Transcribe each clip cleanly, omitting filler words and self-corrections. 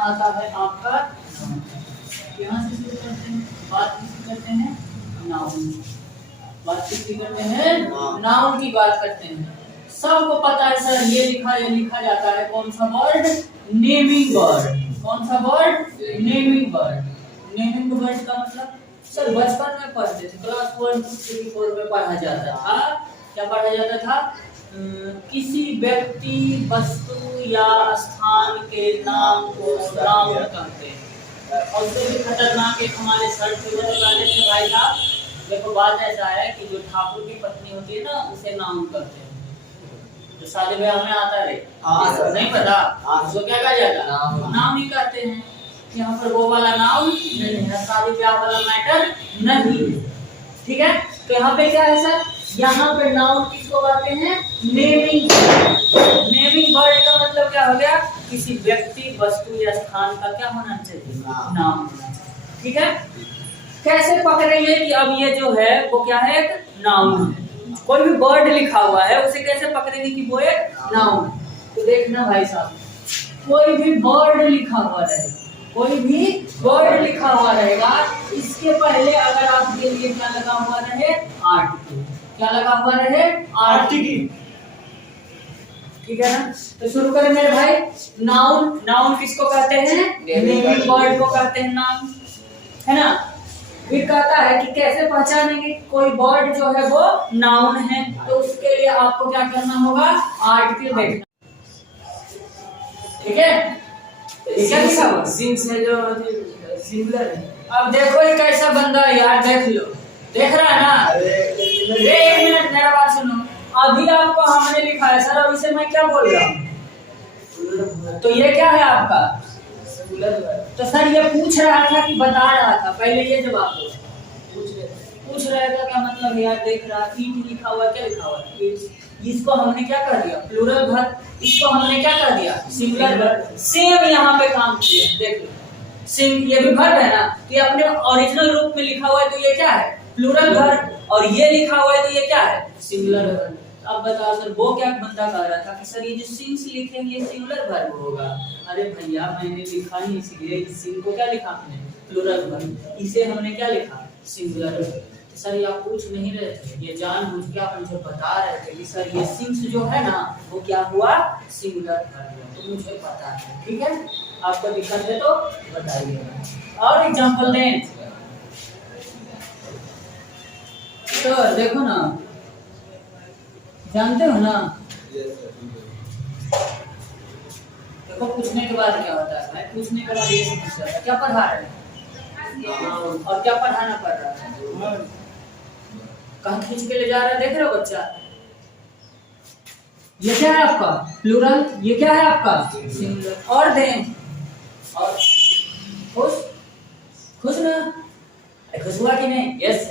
आता है आपका यहाँ से शुरू करते हैं, बात किसकी करते हैं, नाउन। बात किसकी करते हैं, नाउन की बात करते हैं। सबको पता है सर ये लिखा जाता है कौन सा वर्ड, नेमिंग वर्ड। कौन सा word, naming word. Naming word का मतलब सर बचपन में पढ़ते थे, क्लास 1 2 3 4 में पढ़ा जाता था। क्या पढ़ा जाता था, किसी व्यक्ति वस्तु या स्थान के नाम को नाउन कहते हैं। और उससे भी खतरनाक एक हमारे सर थे वो बताने थे भाई साहब, देखो बात ऐसा है कि जो ठाकुर की पत्नी होती है ना उसे नाउन कहते हैं। तो शादी ब्याह में आता रे नहीं पता उसको क्या कहा जाता, नाउन ही कहते हैं। यहाँ पर वो वाला नाउन नहीं है, शादी ब्याह वाला मैटर नहीं, ठीक है। तो यहाँ पे क्या है सर, यहाँ पे नाउन किसको कहते हैं, नेमिंग। नेमिंग वर्ड का मतलब क्या हो गया, किसी व्यक्ति वस्तु या स्थान का क्या होना चाहिए, नाम होना चाहिए, ठीक है। कैसे पकड़ेंगे कि अब ये जो है वो क्या है, एक नाउन है। कोई भी वर्ड लिखा हुआ है उसे कैसे पकड़ेंगे कि वो एक नाउन है। तो देखना भाई साहब, कोई भी वर्ड लिखा हुआ रहेगा, कोई भी वर्ड लिखा हुआ रहेगा, इसके पहले अगर आपके लिए क्या लगा हुआ रहे, आर्टिकल। क्या लगा हुआ रहे, आर्टिकल, ठीक है ना। तो शुरू करें मेरे भाई। नाउन, नाउन किसको कहते हैं, नेमिंग वर्ड को कहते हैं नाउन, है ना। फिर कहता है कि कैसे पहचानेंगे कोई वर्ड जो है वो नाउन है, तो उसके लिए आपको क्या करना होगा, आर्टिकल देखना, ठीक है। सिंस है जो सिंगुलर है। अब देखो ये कैसा बंदा है यार, देख लो, देख रहा है ना। एक मिनट मेरा बात सुनो, अभी आपको हमने लिखा है सर, अब इसे मैं क्या बोल रहा हूँ, तो ये क्या है आपका, तो सर ये पूछ रहा था कि बता रहा था, पहले ये जवाब दो। पूछ रहा था क्या मतलब यार, देख रहा ईट लिखा हुआ, क्या लिखा हुआ, इसको हमने क्या कर दिया, प्लूरल वर्ब, इसको हमने क्या कर दिया, सिंगुलर वर्ब। सेम यहाँ पे काम किया, देख लो, सिंग ये भी वर्ब है ना, तो ये अपने ओरिजिनल रूप में लिखा हुआ है, तो ये क्या है, प्लूरल वर्ब, और ये लिखा हुआ है तो ये क्या है, सिंगुलर वर्ब। अब बताओ सर, वो क्या बंदा कह रहा था कि सर ये जो सिंस लिखेंगे ये सिंगुलर वर्ब होगा। अरे भैया मैंने लिखा नहीं, इसलिए इस सिंग को क्या लिखा हमने, प्लूरल वर्ब, इसे हमने क्या लिखा, सिंगुलर वर्ब। सर ये आप पूछ नहीं रहे थे, ये जानबूझ के आप मुझे बता रहे थे कि सर ये सिंस जो है ना वो क्या हुआ, सिंगुलर वर्ब, तो मुझे पता है, ठीक है। आपको दिक्कत है तो बताइएगा। और एग्जांपल दें तो देखो ना, जानते हो ना, देखो पूछने के बाद क्या होता है, पूछने के बाद ये समझता है क्या पढ़ा रहे हैं और क्या पढ़ाना पड़ रहा है, कहाँ खींच के ले जा रहा है, देख रहे हो बच्चा। ये क्या है आपका, प्लूरल, ये क्या है आपका, सिंगुलर। और दें, और खुश खुश ना, खुश हुआ कि नहीं, यस,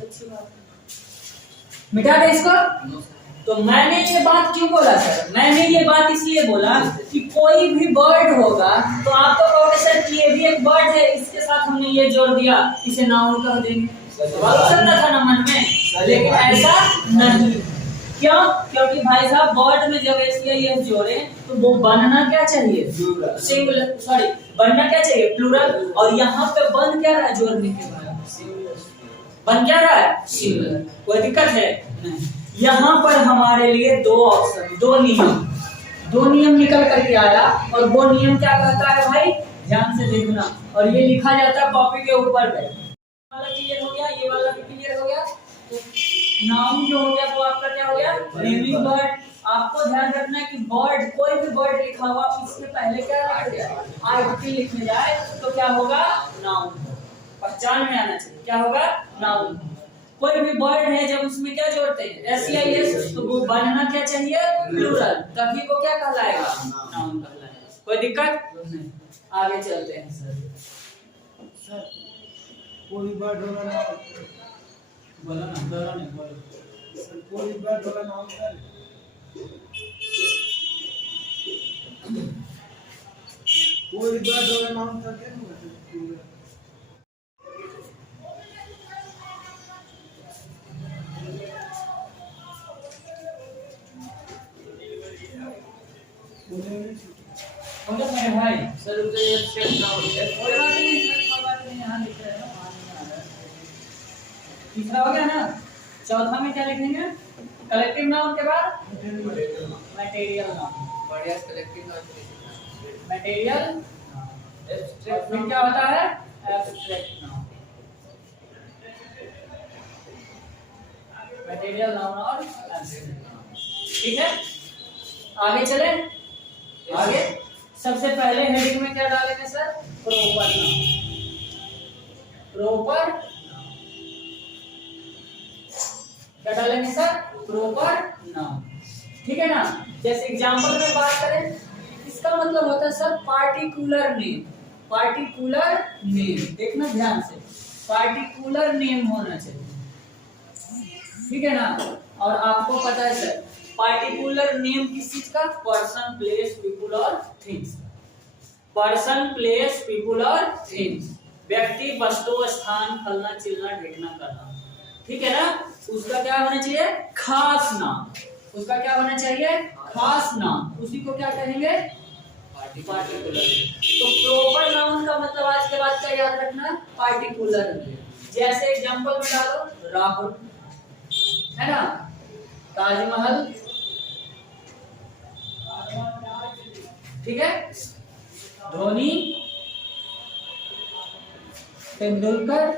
अच्छी बात। मिटा दे इसको। तो मैंने ये बात क्यों बोला सर, मैंने ये बात इसलिए बोला कि कोई भी वर्ड होगा तो आप तो कहोगे सर कि ये भी एक वर्ड है, इसके साथ हमने ये जोड़ दिया, इसे नाउन कह देंगे, सवाल हो सकता था ना मन में, लेकिन ऐसा नहीं। क्यों, क्योंकि भाई साहब वर्ड में जब एस जोड़े तो वो बनना क्या चाहिए, सिंगुलर, सॉरी बनना क्या चाहिए, प्लूरल, और यहाँ पे बन क्या रहा है जोड़ने के बाद, बन क्या रहा है, सिंगुलर। कोई दिक्कत है नहीं। यहाँ पर हमारे लिए दो ऑप्शन, दो नियम निकल करके आया, और वो नियम क्या कहता है भाई, ध्यान से देखना, और ये लिखा जाता है कॉपी के ऊपर पे। वाला क्लियर हो गया, ये वाला भी क्लियर हो गया। तो नाउन जो हो गया वो आपका क्या हो गया, नेमिंग वर्ड। आपको ध्यान रखना है कि वर्ड, कोई भी वर्ड लिखा हुआ इसके पहले क्या लिखा जाए, आर्टिकल लिखने जाए तो क्या होगा, नाउन, पहचान में आना चाहिए, क्या होगा, नाउन। कोई भी वर्ड है जब उसमें क्या जोड़ते हैं, एस, तो वो बनना क्या चाहिए, प्लूरल, तभी वो क्या कहलाएगा, नाउन कहलाएगा। कोई दिक्कत नहीं, आगे चलते हैं सर। कोई वर्ड होगा नाउन, बोलो ना, दोनों नहीं बोलो सर, कोई वर्ड होगा नाउन सर, कोई वर्ड होगा नाउन सर, क्या होगा, बोलो मेरे भाई। सर उसे एब्स्ट्रैक्ट नाउन है, कोई बात नहीं सर, कोई बात नहीं, यहाँ लिख रहे हैं वहाँ नहीं आ रहा है। तीसरा हो गया ना। चौथा में क्या लिखेंगे? कलेक्टिव नाउन के बाद मटेरियल नाउन। बढ़िया कलेक्टिव नाउन। मटेरियल एब्स्ट्रैक्ट में क्या होता है? Abstract noun. मटेरियल नाउन और एब्स्ट्रैक्ट नाउन। ठीक है, आगे चले। आगे सबसे पहले हेडिंग में क्या डालेंगे सर? Proper noun. प्रॉपर क्या डालेंगे सर? Proper noun. ठीक है ना। जैसे एग्जांपल में बात करें, इसका मतलब होता है sir particular name. Particular name, देखना ध्यान से, पार्टिकुलर नेम होना चाहिए। ठीक है ना। और आपको पता है सर पार्टिकुलर नेम किस चीज का? पर्सन, प्लेस, पीपुल और थिंग्स। पर्सन, प्लेस, पीपुल और थिंग्स, व्यक्ति, वस्तु, स्थान, फलना, चिलना, ढेकना, करना। ठीक है ना। उसका क्या होना चाहिए? खास नाम। उसका क्या होना चाहिए? खास नाम। उसी को क्या कहेंगे? पार्टिकुलर। तो प्रॉपर नाउन का मतलब आज के बाद क्या याद रखना? पार्टिकुलर। जैसे एग्जांपल में डालो राहुल, है ना, ताजमहल, ठीक है, धोनी, तेंदुलकर,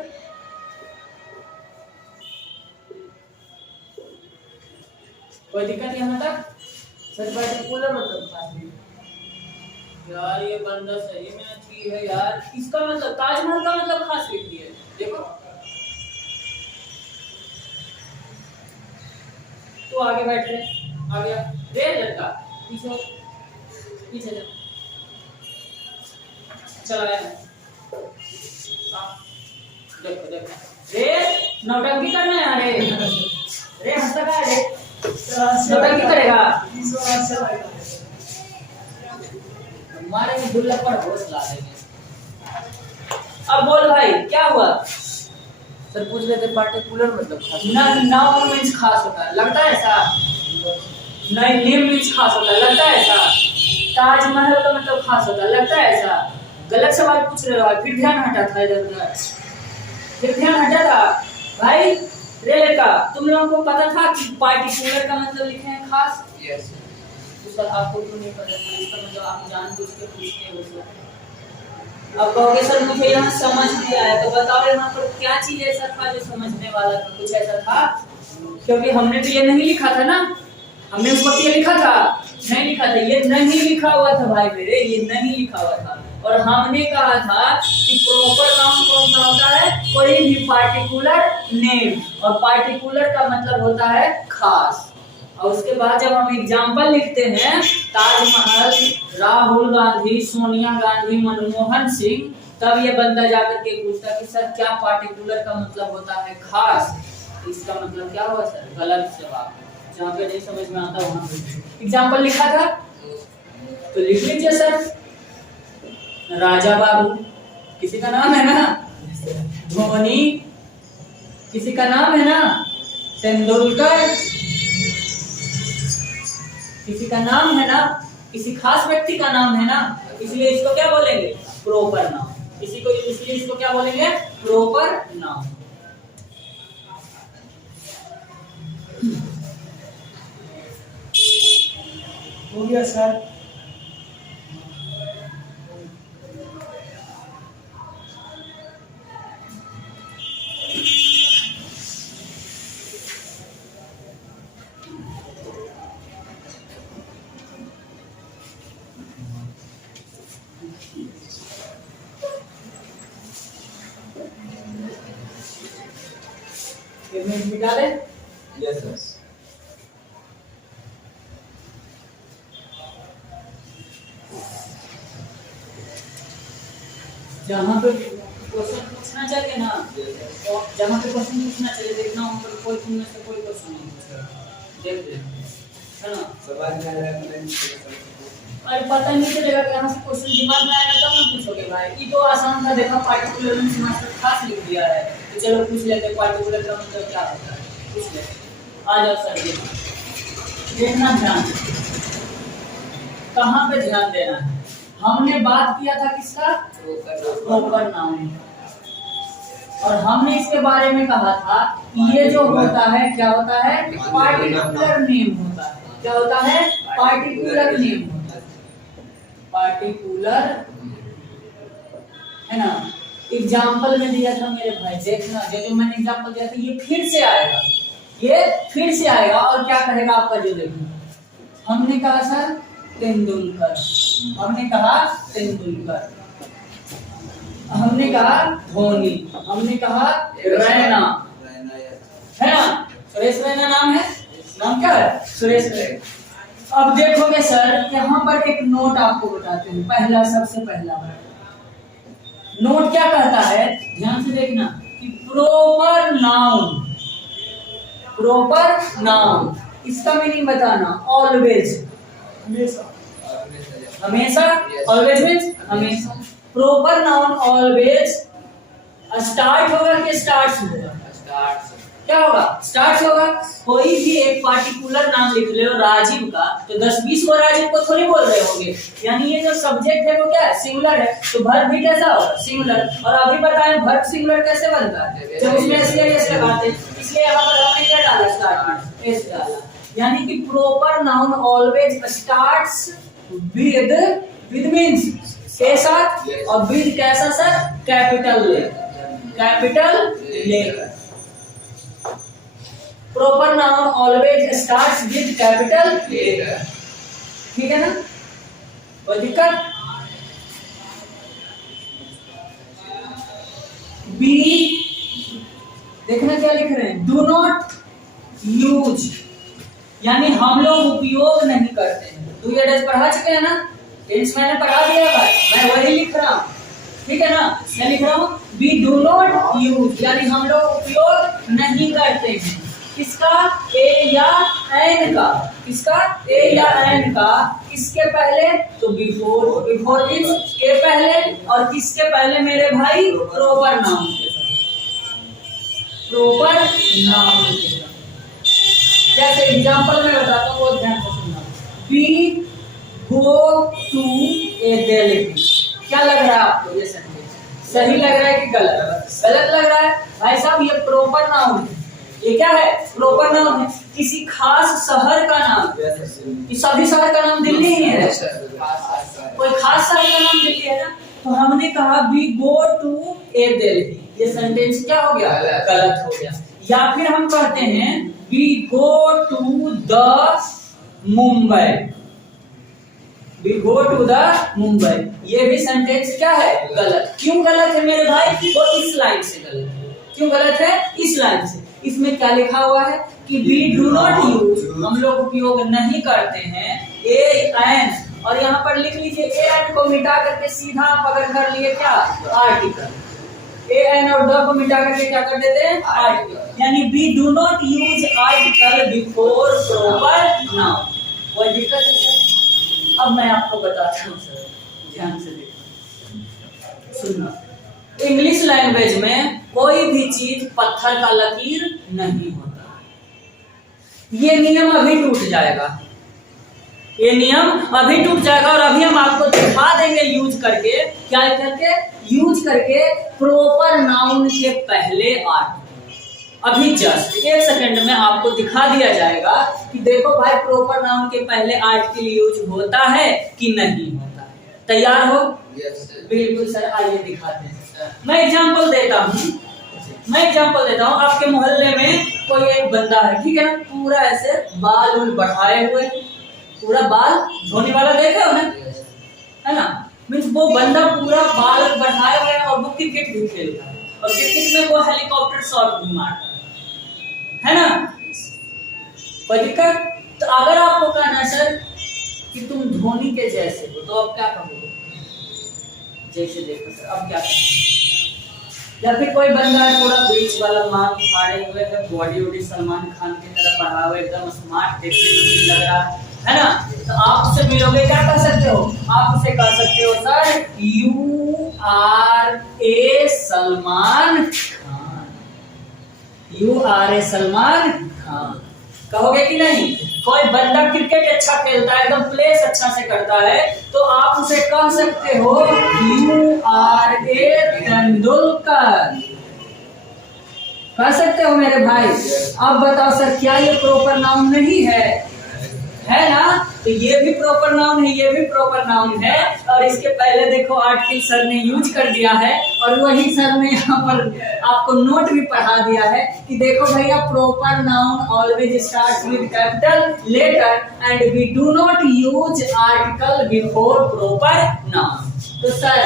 कोई दिक्कत यहाँ तक? सर पार्टिकुलर मतलब खास नहीं। यार ये बंदा सही में अच्छी है यार। इसका मतलब ताजमहल का मतलब खास लिखी है, देखो। तो आगे बैठ रहे, आ गया रे लड़का, पीछे पीछे जा, चला आया। देखो देखो रे, नौटंकी करना है रे। रे हंसता का है रे, नौटंकी करेगा। हमारे भी दुल्ला पर होश ला देंगे। अब बोल भाई क्या हुआ? सर पूछ रहे थे पार्टिकुलर मतलब खास। ना नाउन मींस खास होता है, लगता है ऐसा? नहीं, नेम मींस खास होता है, लगता है ऐसा? ताजमहल का मतलब खास होता है, लगता है ऐसा? गलत सवाल पूछ रहे हो, फिर ध्यान हटा था इधर उधर, फिर ध्यान हटा था भाई। रे लड़का, तुम लोगों को पता था कि पार्टिकुलर का मतलब लिखे हैं खास? यस तो सर आपको क्यों नहीं पता? इसका मतलब आप जानबूझ के पूछते हो सर। अब कहोगे सर मुझे यहाँ समझ नहीं आया, तो बताओ यहाँ पर क्या चीज ऐसा था जो समझने वाला था? कुछ ऐसा था? क्योंकि हमने तो ये नहीं लिखा था ना, हमने उस वक्त ये लिखा था नहीं लिखा था, ये नहीं लिखा हुआ था भाई मेरे, ये नहीं लिखा हुआ था। और हमने कहा था कि प्रॉपर नाउन कौन सा होता है? कोई भी पार्टिकुलर नेम, और पार्टिकुलर का मतलब होता है खास। और उसके बाद जब हम एग्जाम्पल लिखते हैं, ताजमहल, राहुल गांधी, सोनिया गांधी, मनमोहन सिंह, तब ये बंदा जाकर के पूछता कि सर क्या पार्टिकुलर का मतलब होता है खास? इसका मतलब क्या हुआ सर? गलत जवाब। जहाँ पे नहीं समझ में आता वहाँ पे एग्जाम्पल लिखा था तो लिख लीजिए सर। राजा बाबू किसी का नाम है ना, धोनी किसी का नाम है ना, तेंदुलकर किसी का नाम है ना, किसी खास व्यक्ति का नाम है ना, इसलिए इसको क्या बोलेंगे? Proper noun. इसलिए इसको क्या बोलेंगे? Proper noun. हो गया सर। पेमेंट भी डाले। Yes sir. जहाँ पे क्वेश्चन पूछना चाहिए ना, तो जहाँ पे क्वेश्चन पूछना चाहिए देखना वहाँ पर कोई तुम में से कोई क्वेश्चन नहीं पूछेगा, देख ले, है ना? सवाल में आ रहा है तो अरे पता नहीं चलेगा कि यहाँ से क्वेश्चन दिमाग में आएगा तब ना पूछोगे भाई। ये तो आसान था, देखा पार्टिकुलर में मास्टर खास लिख दिया है, तो चलो पूछ लेते पार्टिकुलर का मतलब क्या होता है, पूछ लेते। आ जाओ सर, देखना ध्यान, कहाँ पे ध्यान देना है? हमने बात किया था किसका? Proper noun. और हमने इसके बारे में कहा था कि ये जो होता है क्या होता है? पार्टिकुलर नेम होता है। क्या होता है? पार्टिकुलर नेम होता है। पार्टिकुलर है ना। एग्जाम्पल में दिया था मेरे भाई, देखना जो मैंने एग्जाम्पल दिया था ये फिर से आएगा, ये फिर से आएगा और क्या कहेगा आपका जो देखना। हमने कहा सर तेंदुलकर, हमने कहा तेंदुलकर, हमने कहा धोनी, हमने कहा रैना, है ना। सुरेश रैना नाम है, नाम क्या है? सुरेश रैना। अब देखोगे सर यहाँ पर एक नोट आपको बताते हैं। पहला, सबसे पहला नोट क्या कहता है, ध्यान से देखना कि प्रॉपर नाउन, प्रॉपर नाउन इसका मीनिंग बताना। ऑलवेज, हमेशा, हमेशा, ऑलवेज मीन्स हमेशा। प्रॉपर नाउन ऑलवेज स्टार्ट होगा कि स्टार्ट्स होगा? क्या होगा? स्टार्ट होगा। कोई भी एक पार्टिकुलर नाम लिख ले राजीव का, तो 10-20 को राजीव को थोड़ी बोल रहे होंगे। यानी ये जो सब्जेक्ट है वो क्या है? सिंगुलर है। तो वर्ब भी कैसा होगा? सिंगुलर। और अभी बताएं वर्ब सिंगुलर कैसे बनता है? जब उसमें एस लगाते हैं। इसलिए यहाँ पर हमने क्या डाला? स्टार्ट में एस डाला। यानी कि proper noun always starts with means के साथ, और विद कैसा सर? कैपिटल ले, कैपिटल लेकर। Proper noun always starts with capital letter. ठीक है ना, कोई दिक्कत? बी देखना क्या लिख रहे हैं? डू नॉट यूज, यानी हम लोग उपयोग नहीं करते हैं। तो ये डेज पढ़ा चुके हैं ना, टेंस मैंने पढ़ा दिया भाई, मैं वही लिख रहा हूँ। ठीक है ना, मैं लिख रहा हूँ वी डू नॉट यूज, यानी हम लोग उपयोग नहीं करते हैं। किसका? ए या एन का। किसका? ए या एन का। किसके पहले? तो बिफोर, बिफोर मींस के पहले। और किसके पहले मेरे भाई? प्रॉपर नाउन के पहले, प्रॉपर नाउन के पहले। जैसे एग्जांपल में बताता हूँ, वो ध्यान से सुनना। वी गो टू ए दिल्ली। क्या लग रहा है आपको ये सेंटेंस? सही लग रहा है कि गलत? गलत लग रहा है भाई साहब। ये प्रॉपर नाउन है। ये क्या है? प्रॉपर नाउन है। किसी खास शहर का नाम, कि सभी शहर का नाम दिल्ली ही है? कोई खास शहर का नाम दिल्ली है ना। तो हमने कहा वी गो टू ए दिल्ली, ये सेंटेंस क्या हो गया? गलत हो गया। या फिर हम कहते हैं we go to the Mumbai, we go to the Mumbai, ये भी सेंटेंस क्या है? गलत। क्यों गलत है मेरे भाई? वो इस लाइन से गलत है। क्यों गलत है? इस लाइन से। इसमें क्या लिखा हुआ है कि वी डू नॉट यूज, हम लोग उपयोग नहीं करते हैं, ए एन, और यहाँ पर लिख लीजिए ए एन को मिटा करके सीधा पकड़ कर लिए क्या? आर्टिकल। ए एन और द को मिटा करके क्या कर देते हैं? आर्टिकल। यानी we do not use article before proper noun. कोई दिक्कत है सर? अब मैं आपको बताता हूँ सर, ध्यान से देखो, सुनना। इंग्लिश लैंग्वेज में कोई भी चीज पत्थर का लकीर नहीं होता। ये नियम अभी टूट जाएगा, ये नियम अभी टूट जाएगा। और अभी हम आपको दिखा देंगे यूज करके, क्या करके? यूज करके प्रॉपर नाउन के पहले आर्टिकल। अभी जस्ट 1 सेकंड में आपको दिखा दिया जाएगा कि देखो भाई प्रॉपर नाउन के पहले आर्टिकल यूज होता है कि नहीं होता है। तैयार हो? बिल्कुल सर, आइए दिखाते हैं। मैं एग्जांपल देता हूँ। आपके मोहल्ले में कोई एक बंदा है, ठीक है ना, पूरा ऐसे बाल उल बढ़ाए हुए, पूरा बाल धोने वाला देखे हो ना, है ना। मीन्स वो बंदा पूरा बाल बढ़ाए हुए है और वो क्रिकेट भी खेलता है, और क्रिकेट में वो हेलीकॉप्टर शॉट भी मारता है ना। कोई दिक्कत? तो अगर आपको कहना है सर कि तुम धोनी के जैसे हो, तो अब क्या कहोगे? जैसे देखो सर, अब क्या कहें? या फिर कोई बंदा है थोड़ा बीच वाला, मांग फाड़े हुए है, बॉडी वॉडी सलमान खान की तरह पढ़ा हुआ, एकदम स्मार्ट देखने में लग रहा है ना। तो आप उससे मिलोगे, क्या कर सकते हो? आप उसे कह सकते हो sir you are a Salman Khan, you are a Salman Khan. कहोगे कि नहीं? कोई बंदा क्रिकेट अच्छा खेलता है, एकदम प्लेस अच्छा से करता है, तो आप उसे कह सकते हो यू आर ए तेंदुलकर, कह सकते हो मेरे भाई। अब बताओ सर, क्या ये प्रॉपर नाउन नहीं है ना? तो ये भी प्रॉपर नाउन है, ये भी प्रॉपर नाउन है। और इसके पहले देखो आर्टिकल सर ने यूज कर दिया है, और वही सर ने यहाँ पर आपको नोट भी पढ़ा दिया है कि देखो भैया, proper noun always starts with capital letter and we do not use article before proper noun. तो सर,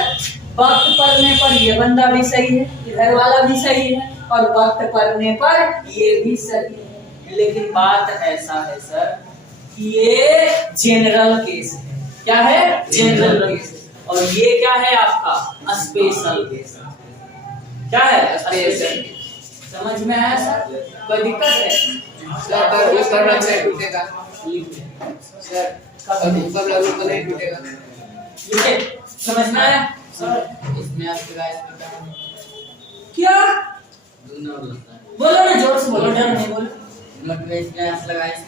वक्त पड़ने पर ये बंदा भी सही है, इधर वाला भी सही है, और वक्त पड़ने पर ये भी सही है। लेकिन बात ऐसा है सर, ये जनरल केस है। क्या है? General case. और ये क्या है आपका? Special case. क्या है? स्पेशल। समझ में आया सर? कोई दिक्कत है? सर ऊपर रख से टूटेगा सर, कब ऊपर लगो तो नहीं टूटेगा। लिखे, समझ में आया सर? इसमें आपके गाइस क्या बोलो ना, जोर से बोलो, डर नहीं बोलो। नोट में इसमें ऐसे लगाए,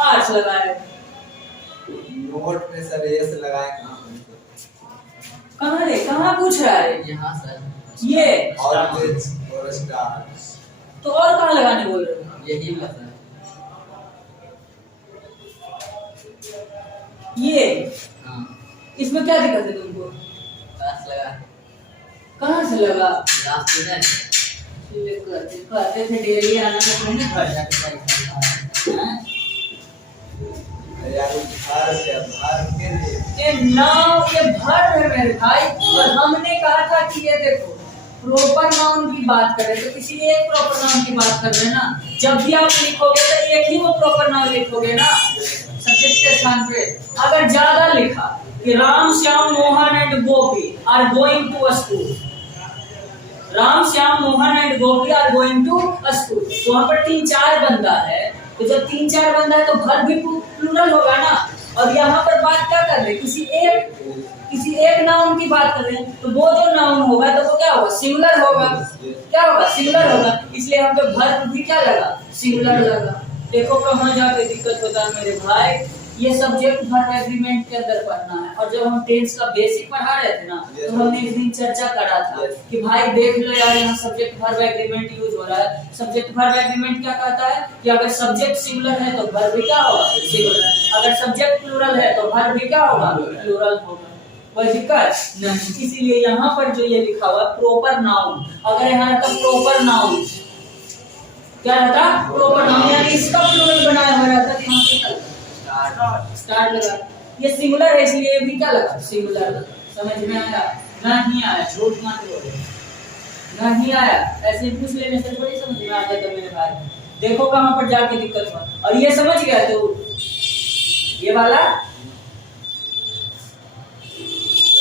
आज लगाए नोट में सर ऐसे लगाए कहाँ रे? कहाँ पूछ रहा है? यहाँ सर ये ऑरेंज और स्टार्स, तो और कहाँ लगाने बोल रहे हो? यही में सर ये हाँ इसमें क्या दिक्कत है तुमको? पास लगा कहाँ से लगा? रास्ते में कहते थे डेली आना, तो नहीं घर जाके हाँ? यार भार से भार के लिए ये नाउन, ये भर है मेरे भाई। और हमने कहा था कि ये देखो, प्रॉपर नाउन की बात करें तो किसी एक प्रॉपर नाउन की बात कर रहे हैं ना। जब भी आप लिखोगे तो एक ही वो प्रॉपर नाउन लिखोगे ना सब्जेक्ट के स्थान पे। अगर ज्यादा लिखा कि Ram Shyam Mohan and Gopi are going to school, Ram Shyam Mohan and Gopi are going to school, तो वहां पर 3-4 बंदा है, तो जब 3-4 बंदा है तो भर भी प्लूरल होगा ना। और यहाँ पर बात क्या कर रहे हैं? किसी एक नाउन की बात कर रहे हैं, तो वो जो नाउन होगा तो वो क्या होगा? सिंगुलर होगा। क्या होगा? सिंगुलर होगा। इसलिए यहाँ पे भर भी क्या लगा? सिंगुलर लगा। देखो कहाँ जाके दिक्कत होता है मेरे भाई, ये सब्जेक्ट वर्ब एग्रीमेंट के अंदर पढ़ना है। और जब हम टेंस का बेसिक पढ़ा रहे थे ना, तो हमने एक दिन चर्चा करा था कि भाई देख लो यार, यहाँ सब्जेक्ट वर्ब एग्रीमेंट यूज हो रहा है। सब्जेक्ट वर्ब एग्रीमेंट क्या कहता है कि अगर सब्जेक्ट सिंगुलर है तो वर्ब भी क्या होगा? सिंगुलर। अगर सब्जेक्ट प्लूरल है तो वर्ब भी क्या होगा? प्लूरल होगा। कोई दिक्कत नहीं। इसीलिए यहाँ पर जो ये लिखा हुआ प्रॉपर नाउन, अगर यहाँ रहता प्रॉपर नाउन, क्या रहता? प्रॉपर नाउन, यानी इसका प्लूरल बनाया हुआ रहता है, यहाँ पे स्टार्ट लगा। ये सिंगुलर है इसलिए भी क्या लगा? सिंगुलर लगा। समझ में आया? नहीं आया, झूठ मत बोलो, नहीं आया। ऐसे पूछ लेने से थोड़ी समझ में आ जाता मेरे भाई। देखो कहाँ पर जाके दिक्कत हुआ। और ये समझ गया तो ये वाला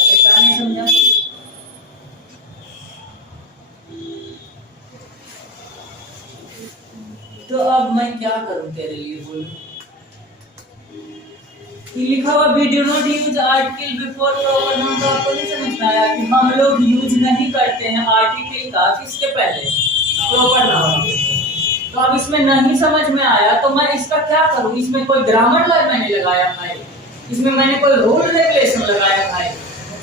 अच्छा क्या नहीं समझा? तो अब मैं क्या करूं तेरे लिए, बोल? लिखा हुआ we do not use article before proper noun, तो आपको नहीं समझ में आया कि हम लोग यूज नहीं करते हैं आर्टिकल का किसके पहले? Proper noun. तो अब इसमें नहीं समझ में आया तो मैं इसका क्या करूं? इसमें कोई ग्रामर मैंने लगाया भाई? इसमें मैंने कोई रूल रेगुलेशन लगाया भाई?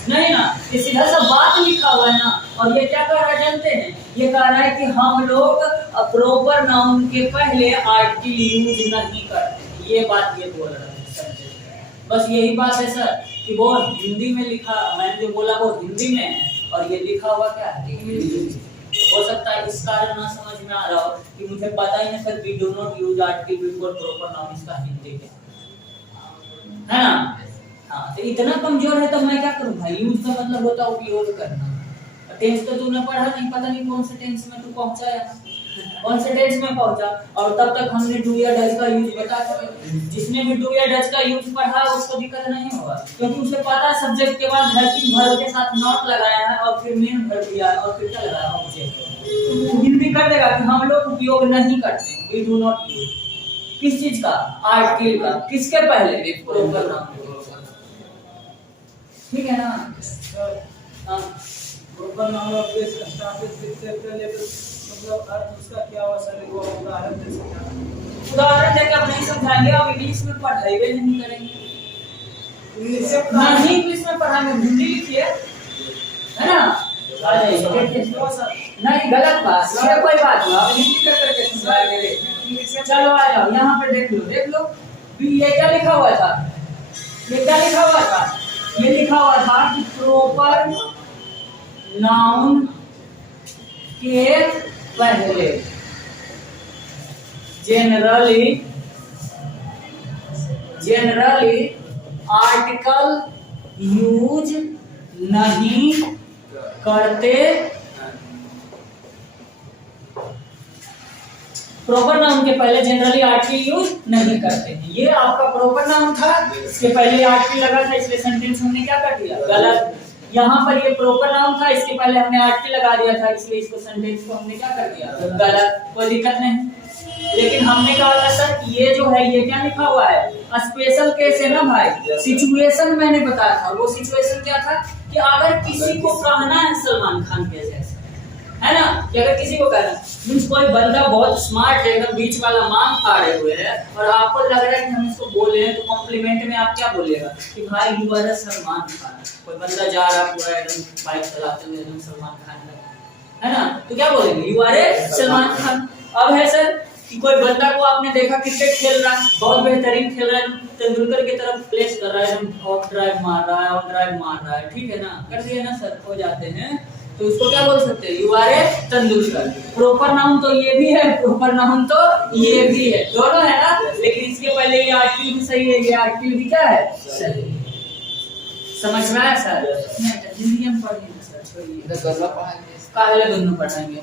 नहीं ना। ये सीधा सा बात लिखा हुआ है ना। और ये क्या कह रहा है जानते हैं? ये कह रहा है कि हम लोग प्रॉपर नाउन के पहले आर्टिकल यूज नहीं करते। ये बात ये बोल रहा है। बस यही बात है सर कि वो हिंदी में लिखा, मैंने जो बोला वो हिंदी में है और ये लिखा हुआ क्या है? इंग्लिश में। हो सकता है इस कारण ना समझ में आ रहा हो कि मुझे पता ही नहीं sir we do not use article before proper noun, इसका हिंदी क्या है ना? हाँ, तो इतना कमजोर है तो मैं क्या करूं भाई? यूज का मतलब होता है उपयोग करना। टेंस तो तूने पढ़ा नहीं, पता नहीं कौन से टेंस में तू पहुंचा है, कौन से टेंस में पहुंचा। और तब तक हमने डू या डज का यूज बता चुके। जिसने भी डू या डज का यूज पढ़ा उसको दिक्कत नहीं होगा, क्योंकि उसे पता है सब्जेक्ट के बाद हेल्पिंग वर्ब के साथ नॉट लगाया है और फिर मेन वर्ब दिया है और फिर क्या लगाया? ऑब्जेक्ट। तो हिंदी कर देगा कि हम लोग उपयोग नहीं करते, वी डू नॉट यूज। किस चीज का? आर्टिकल का। किसके पहले? Proper noun. ठीक है ना? हाँ, proper noun of this started with separate letter, मतलब अर्थ उसका क्या हुआ सर? वो उदाहरण दे सकते हैं? उदाहरण देकर आप नहीं समझाएंगे, आप इंग्लिश में पढ़ाई नहीं करेंगे, नहीं इंग्लिश में पढ़ाएंगे, हिंदी लिखिए, है ना? आ जाइए, नहीं गलत बात, ये कोई बात नहीं, आप हिंदी करके समझाएंगे। चलो आ जाओ, यहाँ पे देख लो, ये क्या लिखा हुआ था? ये क्या लिखा हुआ था? ये लिखा हुआ था कि प्रॉपर नाउन के पहले जनरली आर्टिकल यूज नहीं करते। प्रॉपर नाउन के पहले जनरली आर्टिकल यूज नहीं करते हैं। ये आपका प्रॉपर नाउन था, इसके पहले आर्टिकल लगा था, इसलिए सेंटेंस हमने क्या कर दिया? गलत। यहाँ पर ये प्रॉपर नाउन था, इसके पहले हमने आर्टिकल लगा दिया था, इसलिए इसको सेंटेंस को हमने क्या कर दिया? गलत। कोई दिक्कत नहीं। लेकिन हमने कहा था सर ये जो है ये क्या लिखा हुआ है? स्पेशल केस है ना भाई, सिचुएशन मैंने बताया था। वो सिचुएशन क्या था कि अगर किसी को कहना है सलमान खान के जैसे, है ना, कि अगर किसी को कहना मीन्स कोई बंदा बहुत स्मार्ट है, एकदम बीच वाला मांग फाड़े हुए है, और आपको लग रहा है कि हम इसको बोले हैं, तो कॉम्प्लीमेंट में आप क्या बोलिएगा कि भाई यू आर सलमान खान। कोई बंदा जा रहा पूरा एकदम बाइक चलाते हुए एकदम सलमान खान है ना, तो क्या बोलेंगे? You are Salman Khan. अब है सर कि कोई बंदा को आपने देखा क्रिकेट खेल रहा है, बहुत बेहतरीन खेल रहा है, तेंदुलकर की तरफ प्लेस कर रहा है, ऑफ ड्राइव मार रहा है, ऑन ड्राइव मार रहा है, ठीक है ना, कर दिए ना सर, हो जाते हैं, तो उसको क्या बोल सकते हैं? You are Tendulkar. Proper noun तो ये भी है, प्रॉपर नाउन तो ये भी है, दोनों है ना, लेकिन इसके पहले ये आर्टिकल भी सही है, ये आर्टिकल भी क्या है? सही। समझ में आया सर? हिंदी में पढ़ेंगे सर, इधर दोनों पढ़ाएंगे, काहे दोनों पढ़ाएंगे?